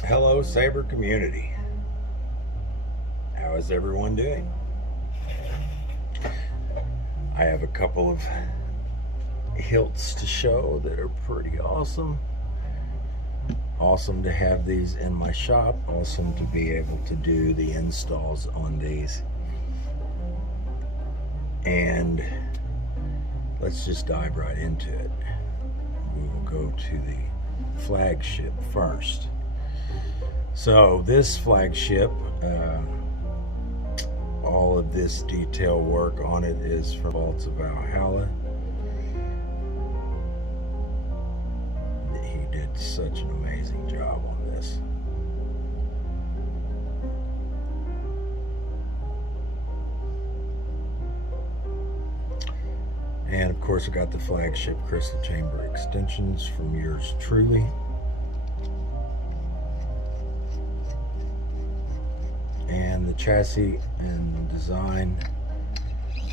Hello, Saber community. How is everyone doing? I have a couple of hilts to show that are pretty awesome. Awesome to have these in my shop. Awesome to be able to do the installs on these. And let's just dive right into it. We will go to the flagship first. So this flagship, all of this detail work on it is from Vaults of Valhalla. He did such an amazing job on this. And of course I got the flagship crystal chamber extensions from yours truly. And the chassis and design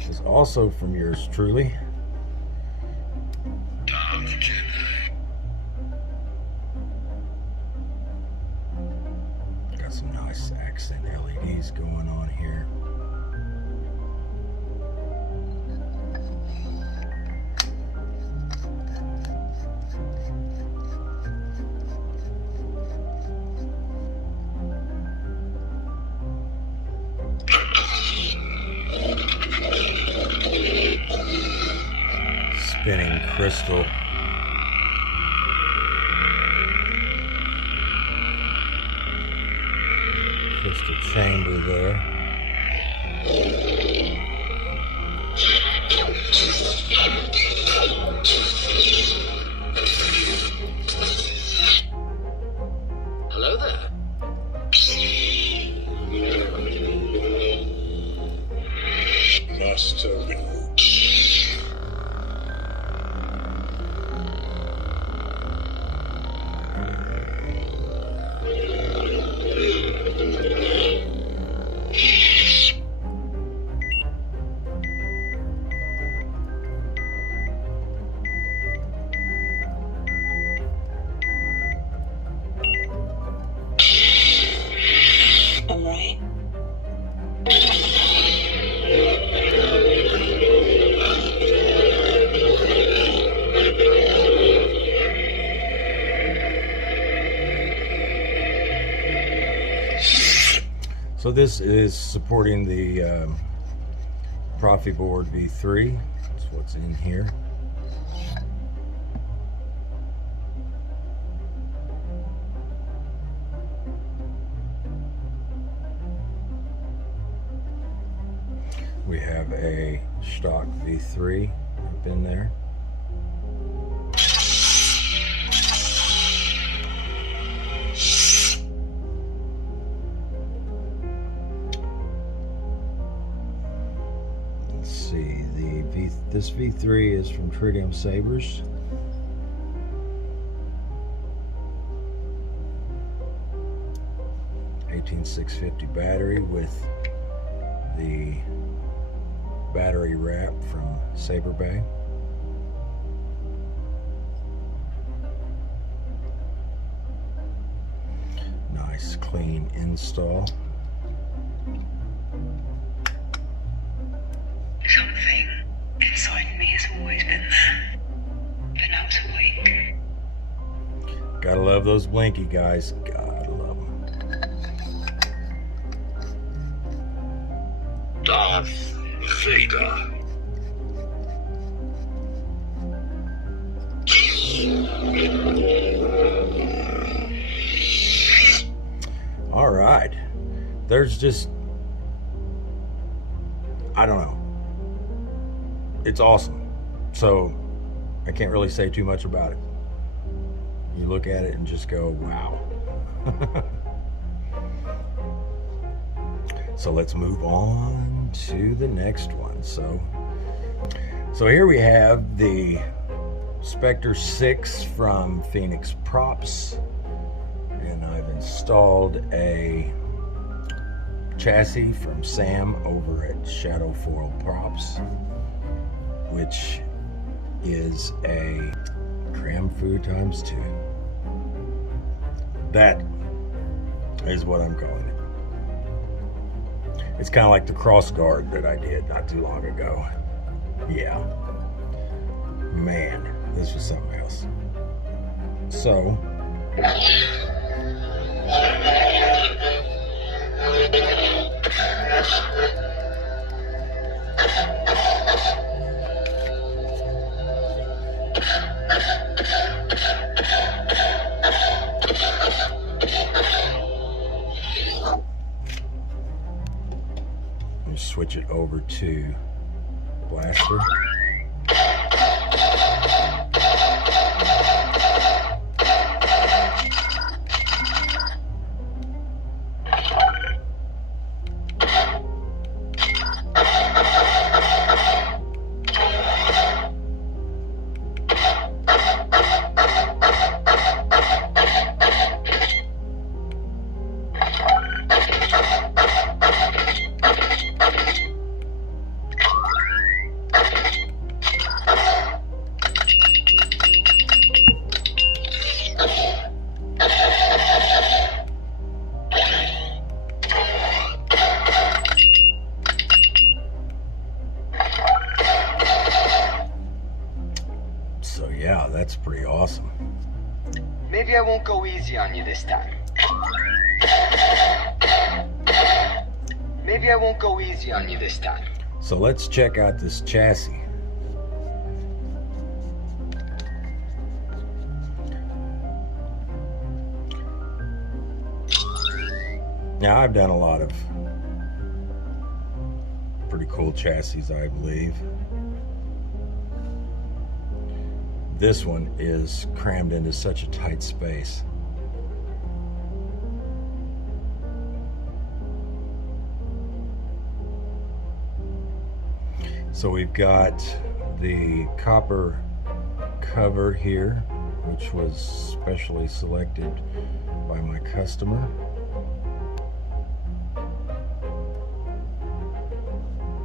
is also from yours truly. Got some nice accent LEDs going on here. Spinning crystal. Crystal chamber there. Hello there. Master Wind. All right. So this is supporting the Proffie board V3. That's what's in here. We have a stock V3 up in there. Let's see, this V3 is from Tritium Sabers. (18650) battery with the battery wrap from Saberbay. Nice clean install. Something inside me has always been there, but now it's awake. Gotta love those blinky guys. Gotta love them. Darth Vader. All right. There's just, I don't know. It's awesome. So I can't really say too much about it. You look at it and just go, wow. So let's move on to the next one. So here we have the Spectre 6 from Phoenix Props, and I've installed a chassis from Sam over at Shadowfoil Props, which is a cram food ×2. That is what I'm calling it. It's kind of like the cross guard that I did not too long ago. Yeah. Man, this was something else. So, let me switch it over to blaster. Yeah, that's pretty awesome. Maybe I won't go easy on you this time. Maybe I won't go easy on you this time. So let's check out this chassis. Now, I've done a lot of pretty cool chassis, I believe. This one is crammed into such a tight space. So we've got the copper cover here, which was specially selected by my customer.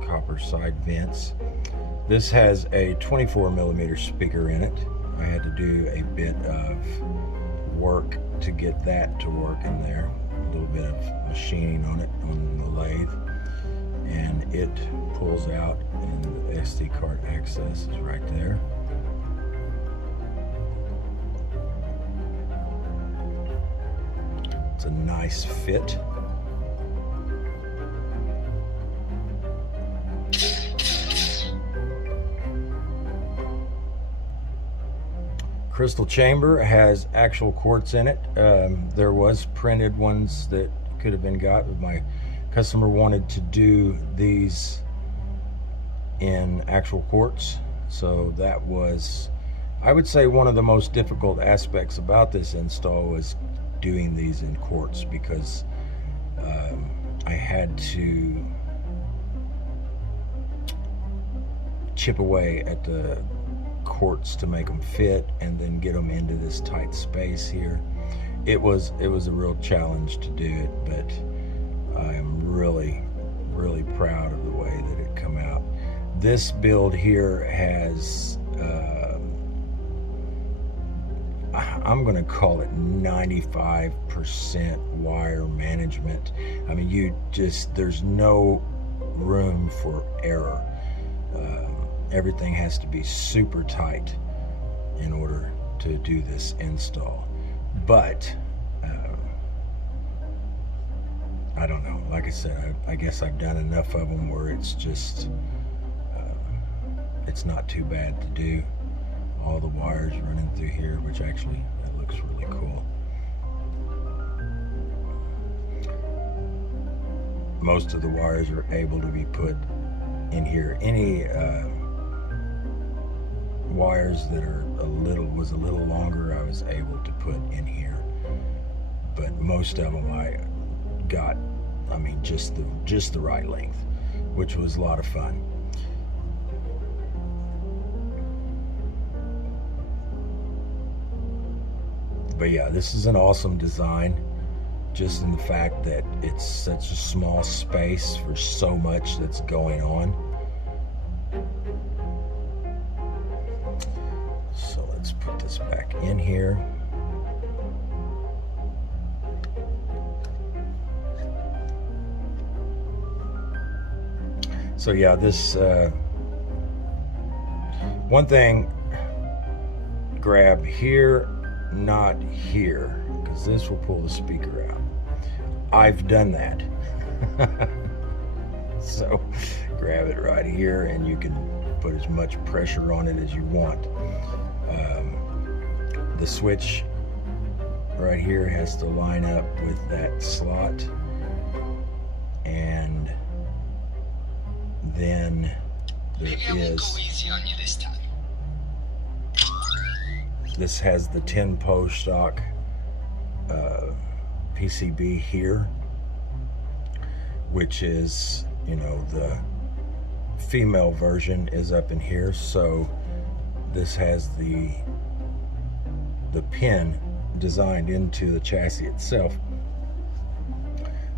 Copper side vents. This has a 24mm speaker in it. I had to do a bit of work to get that to work in there. A little bit of machining on it on the lathe. And it pulls out, and the SD card access is right there. It's a nice fit. Crystal chamber has actual quartz in it. There was printed ones that could have been got, but my customer wanted to do these in actual quartz. So that was, I would say, one of the most difficult aspects about this install was doing these in quartz, because I had to chip away at the quartz to make them fit and then get them into this tight space here. It was a real challenge to do it, but I am really proud of the way that it come out. This build here has I'm gonna call it 95% wire management. I mean, there's no room for error. Everything has to be super tight in order to do this install. But I don't know, like I said, I guess I've done enough of them where it's just it's not too bad to do. All the wires running through here, which actually that looks really cool. Most of the wires are able to be put in here. Any wires that are was a little longer, I was able to put in here, but most of them I got, I mean, just the right length, which was a lot of fun. But yeah, this is an awesome design, just in the fact that it's such a small space for so much that's going on. So let's put this back in here. So yeah, this one thing, grab here, not here, because this will pull the speaker out. I've done that. So grab it right here and you can put as much pressure on it as you want. The switch right here has to line up with that slot, and then there is, this has the 10 post stock PCB here, which is, you know, the female version is up in here. So this has the pin designed into the chassis itself,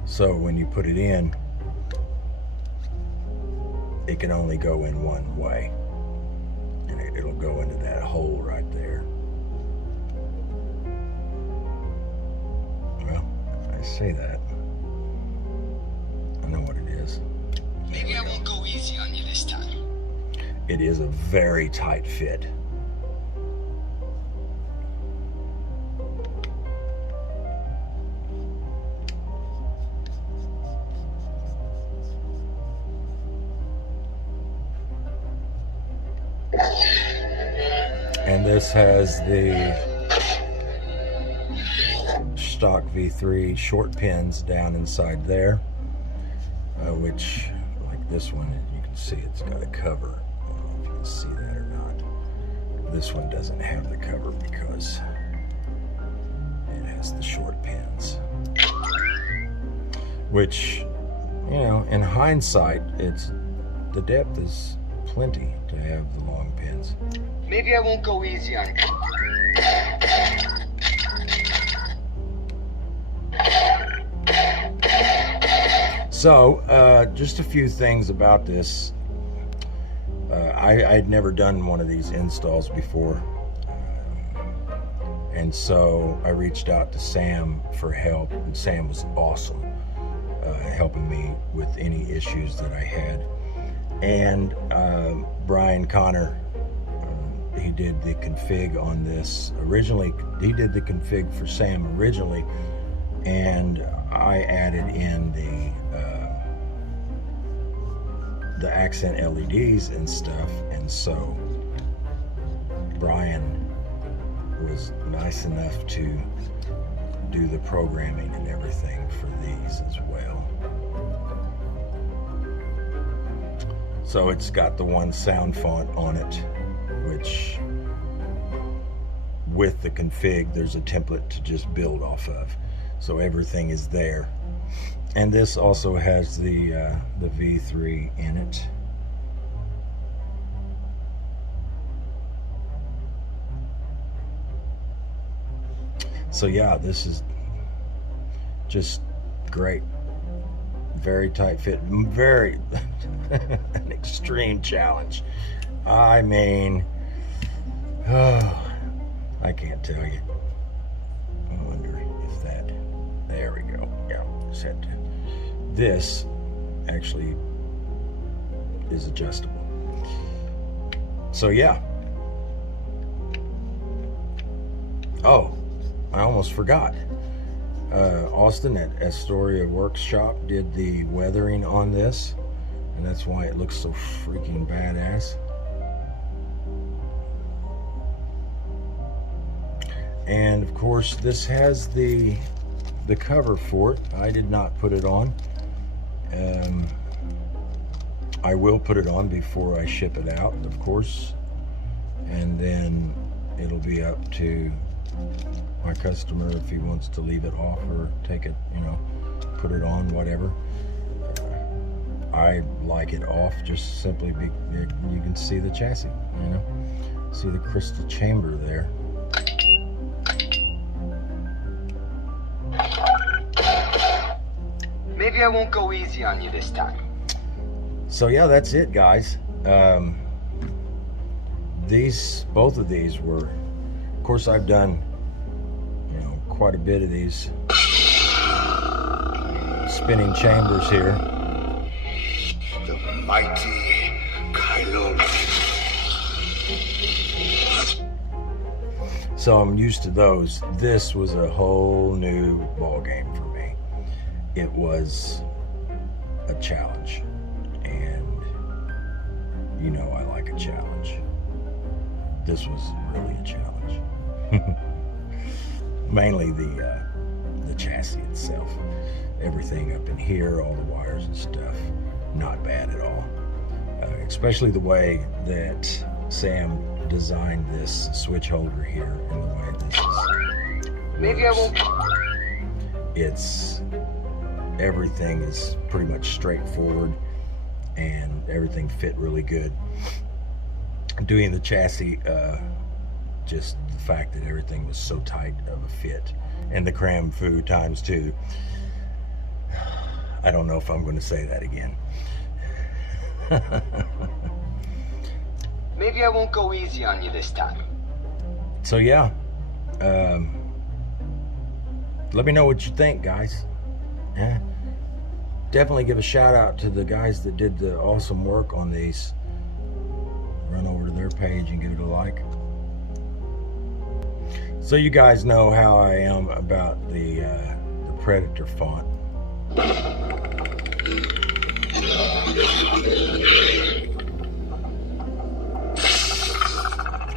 so when you put it in, it can only go in one way, and it'll go into that hole right there. Well, I say that, I know what it is. Maybe I won't go easy on you this time. It is a very tight fit. And this has the stock V3 short pins down inside there, which, like this one, you can see it's got a cover. I don't know if you can see that or not. This one doesn't have the cover because it has the short pins. Which, you know, in hindsight, the depth is plenty to have the long pins. Maybe I won't go easy on you. So, just a few things about this. I'd never done one of these installs before. And so I reached out to Sam for help, and Sam was awesome, helping me with any issues that I had. And Brian Connor, he did the config on this originally. He did the config for Sam originally, and I added in the accent LEDs and stuff. And so Brian was nice enough to do the programming and everything for these as well. So it's got the one sound font on it, which with the config there's a template to just build off of, so everything is there. And this also has the V3 in it. So yeah, this is just great. Very tight fit, very an extreme challenge. I mean, oh, I can't tell you. I wonder if that, there we go. Yeah, set to. This actually is adjustable. So yeah. Oh, I almost forgot. Austin at Astoria Workshop did the weathering on this, and that's why it looks so freaking badass. And of course this has the cover for it. I did not put it on. I will put it on before I ship it out, of course, and then it'll be up to my customer if he wants to leave it off or take it, you know, put it on, whatever. I like it off just simply because you can see the chassis, you know, see the crystal chamber there. Maybe I won't go easy on you this time. So yeah, that's it, guys. Both of these were, of course, I've done, you know, quite a bit of these spinning chambers here. mighty Kylo. So I'm used to those. This was a whole new ball game for me. It was a challenge, and you know I like a challenge. This was really a challenge. Mainly the chassis itself. Everything up in here, all the wires and stuff, not bad at all. Especially the way that Sam designed this switch holder here and the way this is. Maybe I won't. Everything is pretty much straightforward and everything fit really good. Doing the chassis, just the fact that everything was so tight of a fit, and the cram food times two. I don't know if I'm going to say that again. Maybe I won't go easy on you this time. So yeah, let me know what you think, guys. Yeah. Definitely give a shout out to the guys that did the awesome work on these. Run over to their page and give it a like. So you guys know how I am about the Predator font.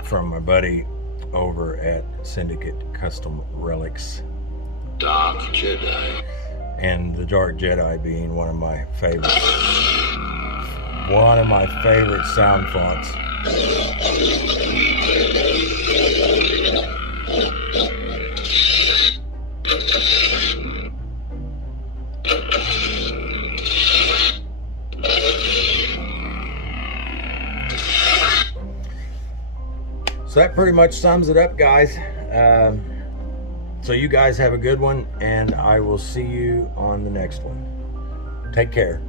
From my buddy over at Syndicate Custom Relics. Dark Jedi. And the Dark Jedi being one of my favorites. One of my favorite sound fonts. So that pretty much sums it up, guys. So you guys have a good one, and I will see you on the next one. Take care.